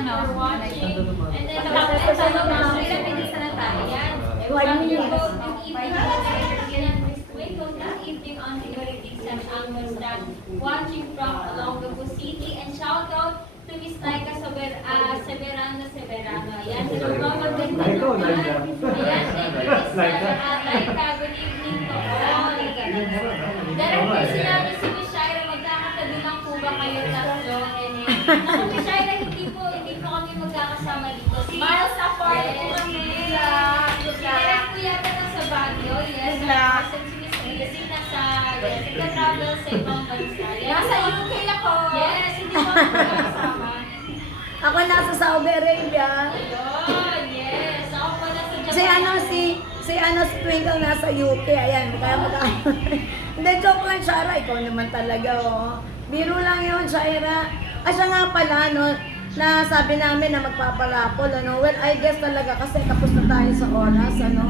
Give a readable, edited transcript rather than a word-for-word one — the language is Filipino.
ano. for watching. And then, pinisa na tayo. Yan. Good evening on the Heritage and Almonds that watching from Olongapo City. And shout out to Miss Laika Severano. Ayan, nagmamaganda naman. Ayan, Miss Laika, good evening po. Dahil po sinabi si Miss Shaira, magkakatabi lang po ba kayo tatlo? Ako, Miss Shaira, hindi po kami magkakasama dito. Miles apart po kami. Direct po yata na sa Baguio. Yes, kasi si Miss Lizzie nasa nagka-travel sa ibang bansa. Nasa UK ako. Yes, hindi po kami magkakasama. Ako nasa Saudi Arabia. Ayun, yes. Ako po nasa Japan. Si Twinkle nasa UK. Ayan, kaya Hindi, joke lang, Shara. Ikaw naman talaga, oh. Biro lang yun, Shaira. Siya nga pala, no, na sabi namin na magpapalapol, ano. Well, I guess talaga kasi tapos na tayo sa oras, ano.